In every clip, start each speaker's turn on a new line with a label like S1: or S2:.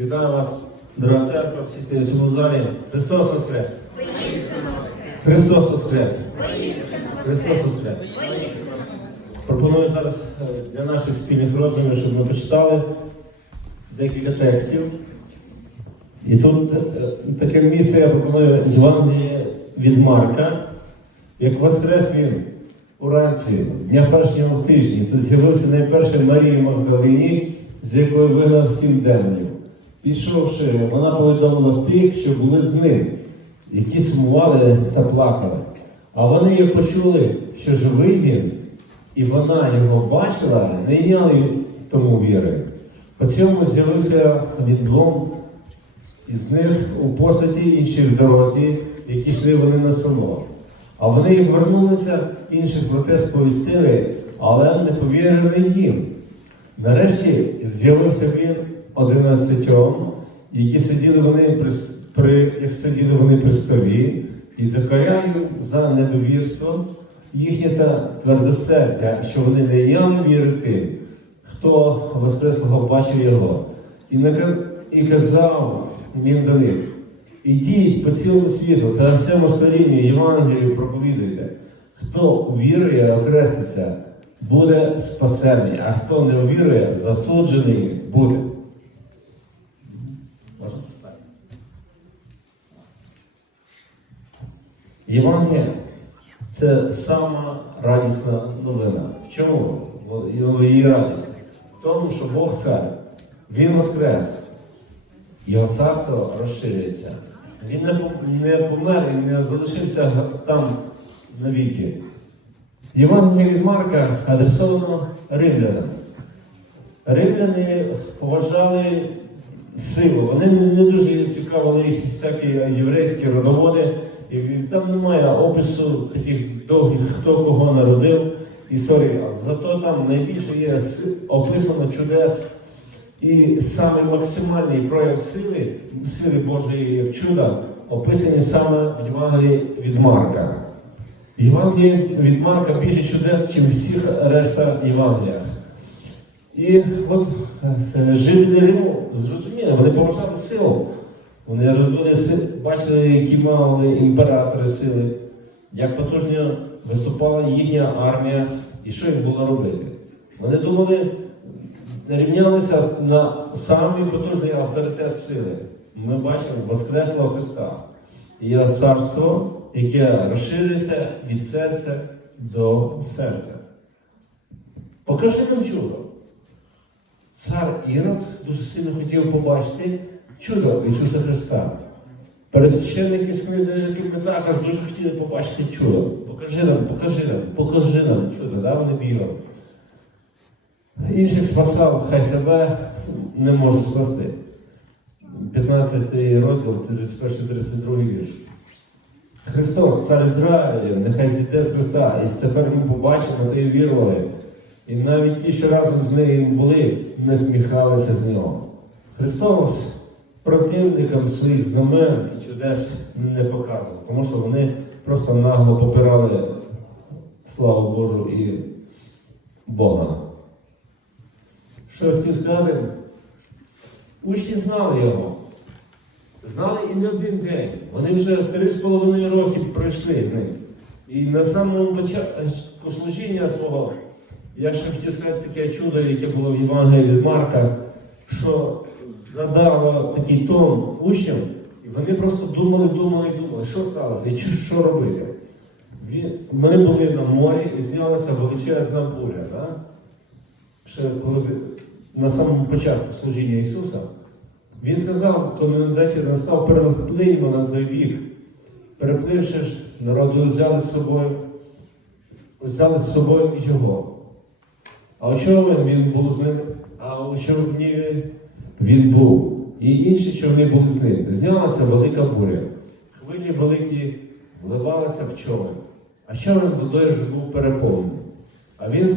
S1: Вітаю вас, дорога церква, є в цьому залі. Христос Воскрес! Христос Воскрес! Христос Воскрес! Пропоную зараз е, для наших спільних роздумів, щоб ми почитали декілька текстів. І тут е, таке місце я пропоную Євангеліє від Марка. Як воскрес він уранці, дня першого в тижні, тут з'явився найперше Марії Магдалині, з якої вигнав сім демонів. Пішовши, вона повідомила тих, що були з ним, які сумували та плакали. А вони як почули, що живий він, і вона його бачила, не йняли тому віри. По цьому з'явився він двом із них у постаті інших в дорозі, які йшли вони на село. А вони як вернулися, інших проте сповістили, але не повірили їм. Нарешті з'явився він одинадцятьом, які сиділи вони при, як сиділи вони при столі, і докоряю за недовірство їхнє та твердосердя, що вони не яли вірити, хто Воскреслого бачив його. І, і казав він до них, ідіть по цілому світу та всьому столінню Євангелію проповідуйте. Хто вірує, охреститься, буде спасений, а хто не вірує, засуджений буде. Можна? Так. Євангелія це сама радісна новина. Чому її радість? В тому, що Бог цар, Він воскрес. Його царство розширюється. Він не, пом- не помер і не залишився там навіки. Євангеліє від Марка адресовано римлянам. Римляни поважали силу. Вони не дуже цікавили їх всякі єврейські родоводи. І там немає опису таких довгих, хто кого народив історії. Зато там найбільше є описано чудес і саме максимальний прояв сили, сили Божої як чуда, описані саме в Євангелії від Марка. В Євангелії від Марка більше чудес, ніж всіх решта Євангеліях. І от е, жителі Риму зрозуміли, вони поважали силу. Вони робили бачили, які мали імператори сили, як потужно виступала їхня армія і що їм було робити. Вони думали, рівнялися на самий потужний авторитет сили. Ми бачимо Воскреслого Христа. Є царство, яке розширюється від серця до серця. Покажи нам чудо. Цар Ірод дуже сильно хотів побачити чудо Ісуса Христа. Пересвященники з книжниками також дуже хотіли побачити чудо. Покажи нам, покажи нам, покажи нам чудо, да? вони бігали. Інших спасав, хай себе не може спасти. 15 розділ, 31-32 вірш. Христос, цар Ізраїлю, нехай зійде з Христа, і тепер ми побачимо та й вірували. І навіть ті, що разом з ним були, не сміхалися з нього. Христос противникам своїх знамен і чудес не показував, тому що вони просто нагло попирали славу Божу і Бога. Що я хотів сказати? Учні знали його. Знали і не один день. Вони вже три з половиною роки пройшли з ним. І на самому початку служіння свого, я ще хотів сказати таке чудо, яке було в Євангелії від Марка, що задало такий тон учням, і вони просто думали, думали, думали, що сталося і що робити. Він, вони були на морі і знялася величезна буря. Да? Ще коли на самому початку служіння Ісуса, Він сказав, коли надвечір настав, переплиньмо на той бік. Перепливши ж, народу взяли з собою, взяли з собою його. А у човен він був з ним, а у човні він був. І інші човни були з ним. Знялася велика буря. Хвилі великі вливалися в човен, а човен водою вже був переповнений. А він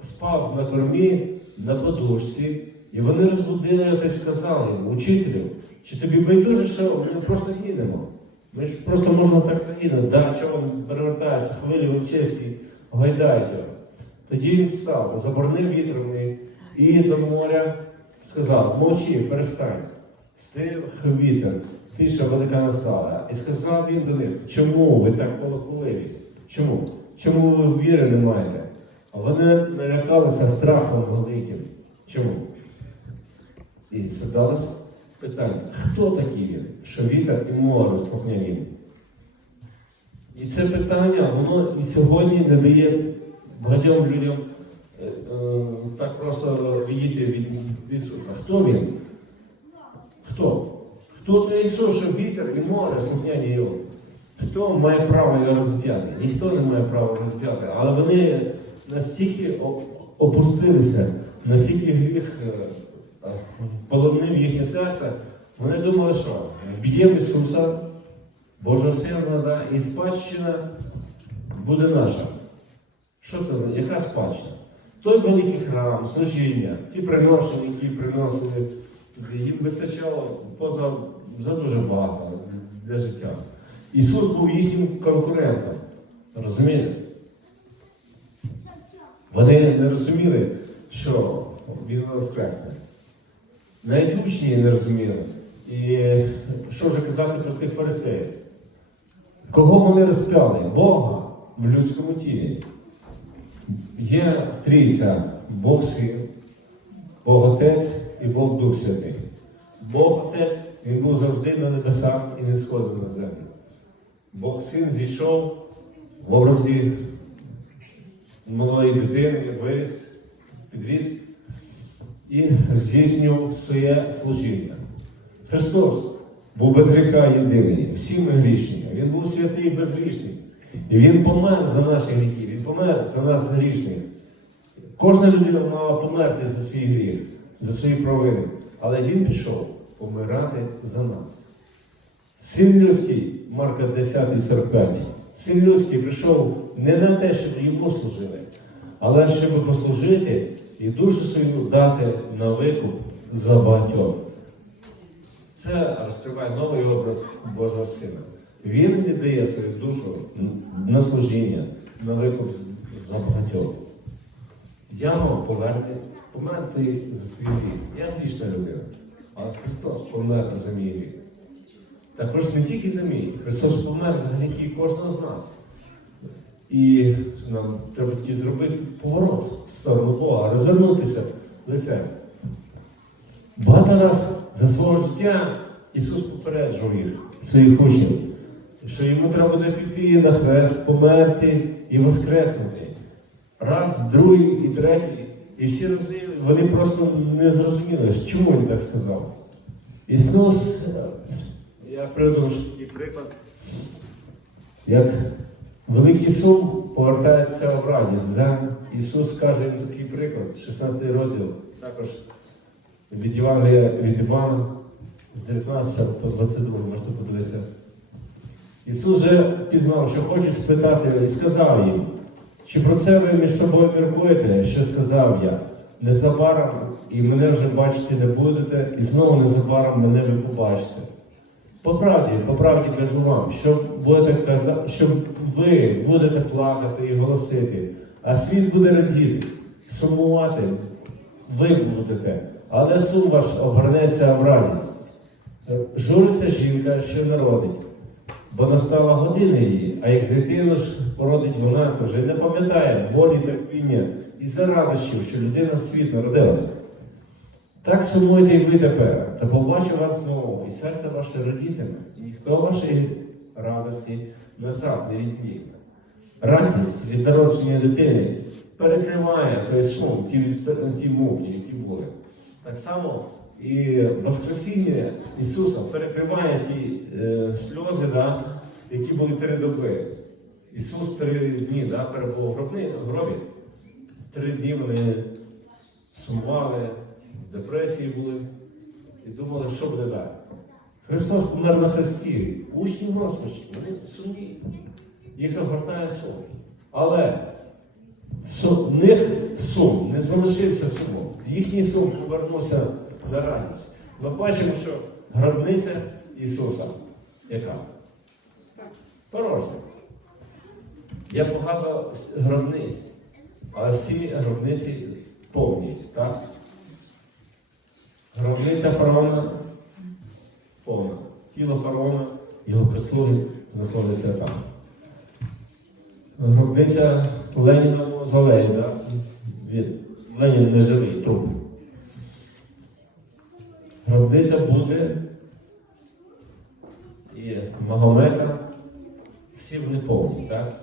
S1: спав на кормі на подушці, і вони розбудили його та й сказали йому, учителю, чи тобі байдуже, що ми просто їдемо? Ми ж просто можна так загинути, да, човен перевертається, хвилі величезні, гойдають його. Тоді він встав, заборонив вітрами і до моря сказав, мовчи, перестань. стив вітер, тиша велика настала. І сказав він до них, чому ви так полохливі? Чому? Чому ви віри не маєте? А вони налякалися страхом великим. Чому? І задалось питання, хто такий він, що вітер і море слухняні? І це питання, воно і сьогодні не дає багатьом людям так просто відійти від Ісуса. Хто він? Хто? Хто той Ісус, що вітер і море слухняні його? Хто має право його розб'яти? Ніхто не має права розб'яти. Але вони настільки опустилися, настільки гріх е, е, полонив їхнє серце, вони думали, що вб'ємо Ісуса, Божого Сина, да, і спадщина буде наша. Що це? Яка спадщина? Той великий храм, служіння, ті приношення, які приносили, їм вистачало поза за дуже багато для життя. Ісус був їхнім конкурентом. Розумієте? Вони не розуміли, що Він воскресне. Навіть учні не розуміли. І що вже казати про тих фарисеїв? Кого вони розп'яли? Бога в людському тілі. Є трійця, Бог Син, Бог Отець і Бог Дух Святий. Бог Отець, Він був завжди на небесах і не сходив на землю. Бог Син зійшов в образі малої дитини, виріс, підріс і здійснював своє служіння. Христос був без гріха єдиний, всі ми грішні. Він був святий і безгрішний. І Він помер за наші гріхи, Він помер за нас грішних. Кожна людина мала померти за свій гріх, за свої провини. Але Він пішов помирати за нас. Син людський, Марка 10, 45. Син людський прийшов не на те, щоб йому служили, але щоб послужити і душу свою дати на викуп за багатьох. Це розкриває новий образ Божого Сина. Він віддає свою душу на служіння, на викуп за багатьох. Я мав померти, померти за свій гріх. Я грішна людина, але Христос помер за мій гріх. Також не тільки за мій. Христос помер за гріхи кожного з нас. І нам треба тільки зробити поворот в сторону Бога, розвернутися лицем. Багато раз за свого життя Ісус попереджував їх, своїх учнів, що йому треба буде піти на хрест, померти і воскреснути. Раз, другий і третій. І всі рази вони просто не зрозуміли, чому він так сказав. Ісус, я придумав такий приклад, як великий сум повертається в радість. Да? Ісус каже їм такий приклад, 16 розділ, також від Євангелія від Івана з 19 по 22, можете подивитися. Ісус же пізнав, що хоче спитати, і сказав їм, чи про це ви між собою міркуєте, що сказав я? Незабаром і мене вже бачити не будете, і знову незабаром мене ви побачите. По правді, по правді кажу вам, що будете казати, що ви будете плакати і голосити, а світ буде радіти, сумувати, ви будете, але сум ваш обернеться в радість. Журиться жінка, що народить, бо настала година її, а як дитину ж породить вона, то вже не пам'ятає болі терпіння і за радощів, що людина в світ народилася. Так сумуйте і ви тепер, та побачу вас знову, і серце ваше радітиме, і ніхто вашої радості назад не віднігне. Радість від народження дитини перекриває той шум, ті, ті муки, які були. Так само і Воскресіння Ісуса перекриває ті е, сльози, да, які були три доби. Ісус три дні да, перебув в гробі. Три дні вони сумували, в депресії були і думали, що буде далі. Христос помер на хресті, учні в розпачі, вони сумні. Їх огортає сум. Але в них сум не залишився сумом. Їхній сум повернувся на радість. Ми бачимо, що гробниця Ісуса, яка? Порожня. Є багато гробниць, але всі гробниці повні, так? Гробниця фараона тіло фараона, його прислуги знаходиться там. Гробниця Леніна в мавзолеї. Він, Ленін не живий, труп. Гробниця буде і Магомета, всі вони повні, так?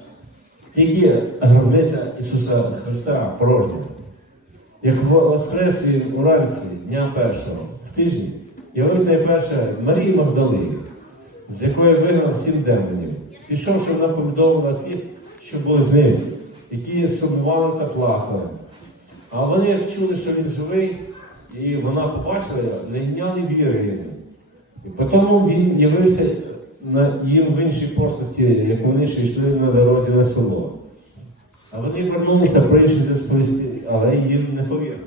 S1: Тільки гробниця Ісуса Христа порожня. Як воскрес він уранці дня першого в тижні, явився найперше Марії Магдалині, з якої вигнав сім демонів, пішовши вона повідомила тих, що були з ним, які сумували та плакали. А вони, як чули, що він живий, і вона побачила, не гняли віри йому. І потім він явився їм в іншій постаті, як вони ще йшли на дорозі на село. А вони вернулися прийшли сповісти, але їм не повірили.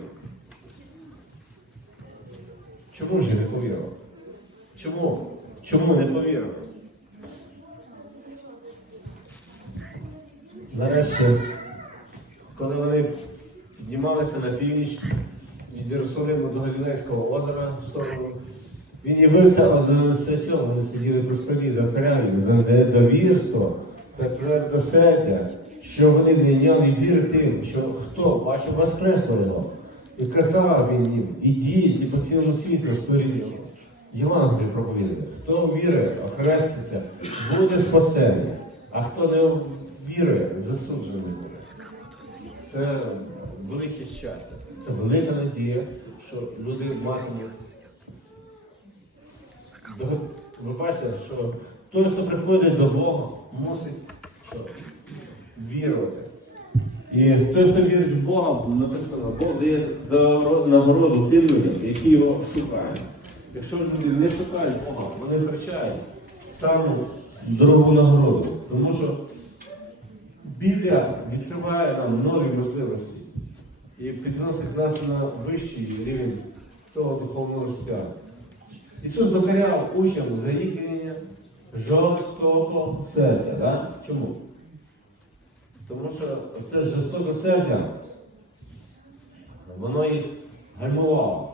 S1: Чому ж не повірили? Чому? Чому не повірили? Нарешті, коли вони піднімалися на північ від Єрусалиму до Галілейського озера в сторону, він явився одинадцятьом, вони сиділи при столі до коряві, за довірство та твердосердя, що вони не йняли віри тим, що хто бачив воскресло. І казав він їм, ідіть і по цілому світу створіть його. Євангелію проповідує. Хто вірить, охреститься, буде спасений, а хто не вірує, засуджений буде. Це велике щастя, це велика надія, що люди матимуть. Ви бачите, що той, хто приходить до Бога, мусить що? вірувати. І той, хто вірить в Бога, написано, Бог дає нагороду тим людям, які його шукають. Якщо люди не шукають Бога, вони втрачають саму дорогу нагороду. Тому що Біблія відкриває нам нові можливості і підносить нас на вищий рівень того духовного життя. Ісус докоряв учням за їхнє жорстоко серця. Да? Чому? Тому що це жорстоке серця, воно їх гальмувало.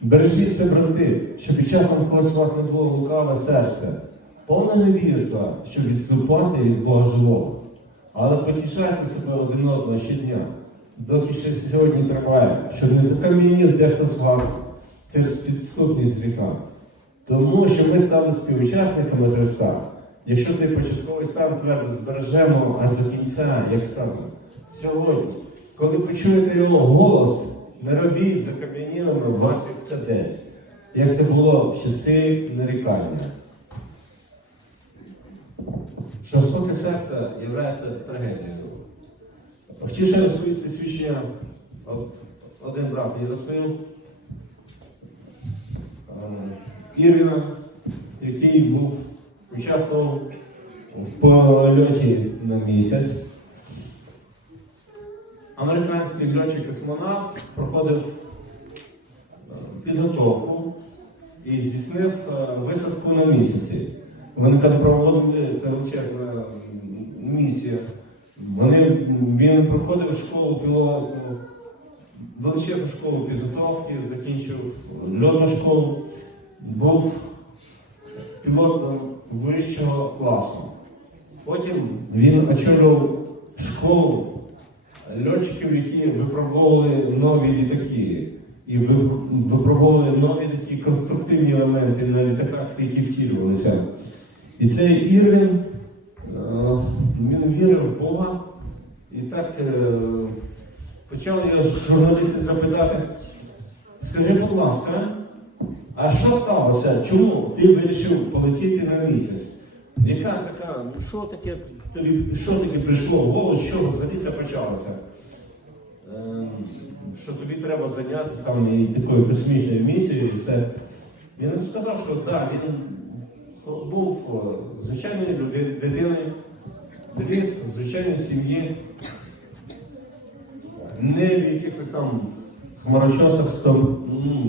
S1: Бережіться, брати, що під часом когось у вас не було лукаве серце, повне невірства, щоб відступати від Бога живого. Але потішайте себе один одного щодня, доки ще сьогодні триває, щоб не закам'янів дехто з вас через підступність гріха. Тому що ми стали співучасниками Христа. Якщо цей початковий стан твердо збережемо аж до кінця, як сказано, сьогодні, коли почуєте його голос, не робіть закам'янілими ваших сердець, як це було в часи нарікання. Жорстоке серце є трагедією. Хотів ще розповісти свідчення. Один брат мені розповів. Ірвіна, який був участвував в польоті на місяць. Американський льотчик-космонавт проходив е, підготовку і здійснив е, висадку на місяці. Вони там проводили це величезна місія. Вони, він проходив школу пілоту, величезну школу підготовки, закінчив льотну школу, був пілотом вищого класу. Потім він очолював школу льотчиків, які випробовували нові літаки. І ви- випробовували нові такі конструктивні елементи на літаках, які втілювалися. І цей Ірвін, е, він вірив в Бога. І так е, почали його журналісти запитати, скажи, будь ласка, а що сталося? Чому ти вирішив полетіти на місяць? Яка така, ну що таке тобі, що таке прийшло в голову, чого взагалі це почалося? Ем, Що тобі треба зайнятися там і такою космічною місією і все. Він сказав, що так, да, він був е, звичайною дитиною, ріс в звичайній сім'ї, не в якихось там хмарочосах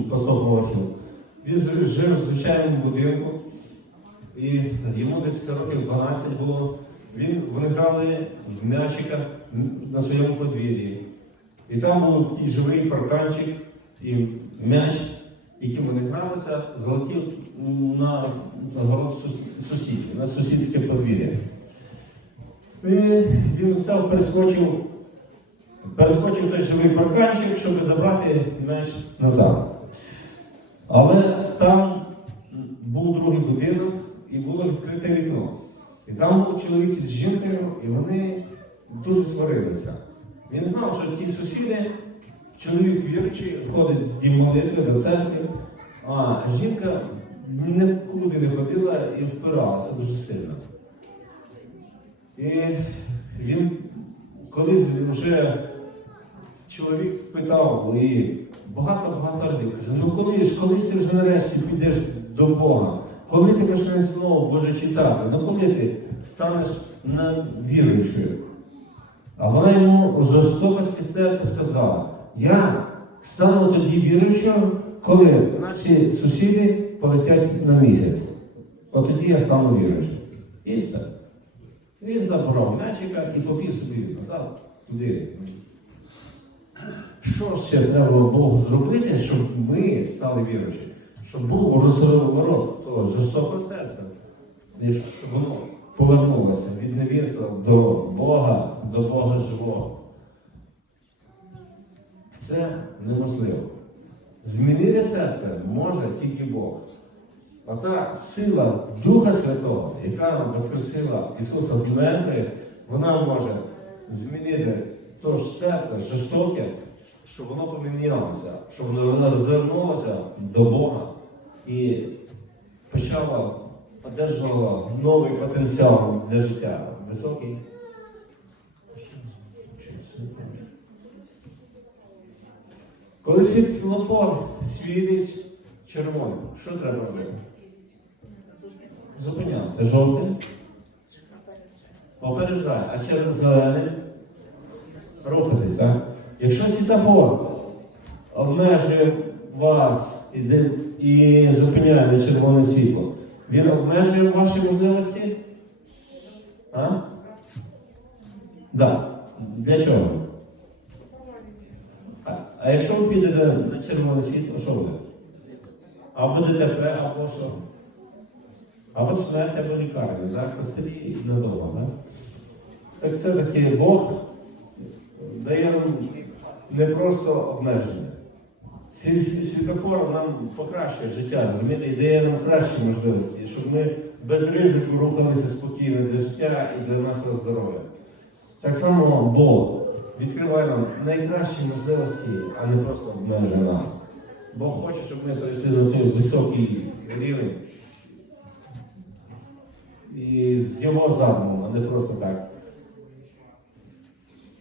S1: по 100 років. Він жив в звичайному будинку, і йому десь років 12 було. Він, вони грали в м'ячика на своєму подвір'ї. І там був такий живий парканчик і м'яч, яким вони гралися, залетів на город сусідів, на сусідське подвір'я. Він взяв, перескочив, перескочив той живий парканчик, щоб забрати м'яч назад. Але там був другий будинок і було відкрите вікно. І там був чоловік із жінкою, і вони дуже сварилися. Він знав, що ті сусіди, чоловік віруючий, ходить дім молитви до церкви, а жінка нікуди не ходила і впиралася дуже сильно. І він колись вже чоловік питав і багато-багато разів каже, ну коли ж, коли ж ти вже нарешті підеш до Бога? Коли ти почнеш знову Боже читати? Ну коли ти станеш віруючою? А вона йому в жорстокості серця сказала: Я стану тоді віруючою, коли наші сусіди полетять на місяць. От тоді я стану віруючим. І все. Він забрав м'ячика і побіг собі назад туди. Що ще треба Богу зробити, щоб ми стали віруючими? Щоб Бог розворот того жорстокого серця, щоб воно повернулося від невіста до Бога, до Бога живого. Це неможливо. Змінити серце може тільки Бог. А та сила Духа Святого, яка воскресила Ісуса з мертвих, вона може змінити то ж серце жорстоке, щоб воно помінялося, щоб воно розвернулося до Бога і почало одержувало новий потенціал для життя. Високий. Коли світлофор світить червоним, що треба робити? Зупинятися. Жовтий. Попереджає. А через зелений рухатись, так? Якщо світофор обмежує вас і, і зупиняє на червоне світло, він обмежує ваші можливості? А? Да. Для чого? А, якщо ви підете на червоне світло, що буде? Або ДТП, або що? Або смерть, або лікарня, так? Костелі і надовго, так? Так все-таки Бог дає нам не просто обмеження. Світофор нам покращує життя, розумієте, і дає нам кращі можливості, щоб ми без ризику рухалися спокійно для життя і для нашого здоров'я. Так само Бог відкриває нам найкращі можливості, а не просто обмежує нас. Бог хоче, щоб ми перейшли на той високий рівень і з його задумом, а не просто так.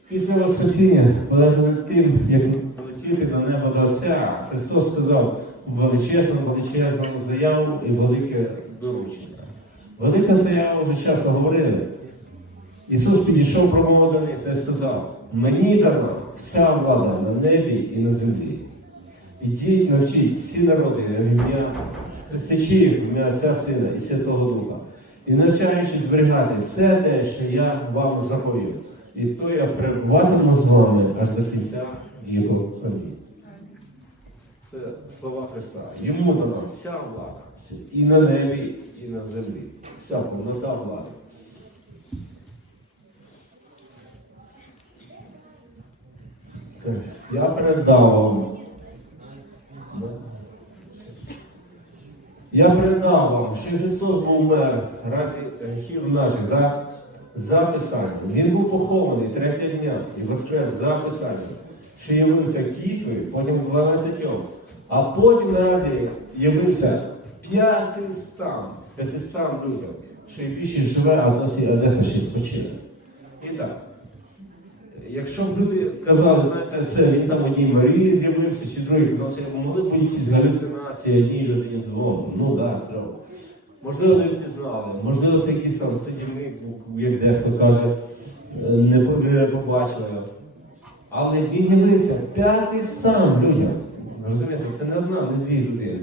S1: Після Воскресіння, перед тим, як летіти на небо до Отця, Христос сказав величезну, величезну заяву і велике доручення. Велика заява вже часто говорили. Ісус підійшов промовив та сказав: Мені дана вся влада на небі і на землі. Ідіть, навчіть всі народи в ім'я Христичів, ім'я Отця Сина і Святого Духа, і навчаючись зберігати все те, що я вам заповів. І то я перебуватиму з вами аж до кінця його днів. Це слова Христа. Йому дана вся влада, і на небі, і на землі. Вся повнота влади. Я передав вам. Я передав вам, що Христос був мер гріхів наших, да? за Писанням. Він був похований третього дня і воскрес за Писанням, що явився Кіфи, потім 12, а потім наразі явився п'ятистам, п'ятистам людям, що і більше живе, а дехто ще спочине. І так. Якщо б люди казали, знаєте, це він там одній Марії з'явився, чи другий казав, що могли б якісь галюцинації одній людині двом. Ну так, треба. Можливо, не впізнали, можливо, це якийсь там сидівник, як дехто каже, не, по- не побачили. Але він явився п'ятий стан людям. Розумієте, це не одна, не дві людини.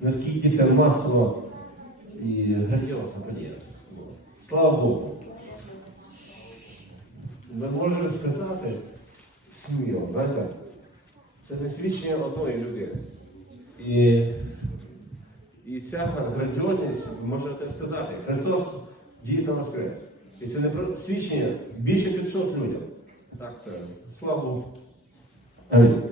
S1: Наскільки це масово і грандіозна подія. Слава Богу. Ми можемо сказати, сміло, знаєте? Це не свідчення одної людини. І, і ця грандіозність, можна так сказати, Христос дійсно воскрес. І це не про свідчення більше 500 людям. Так, це слава Богу. Амінь.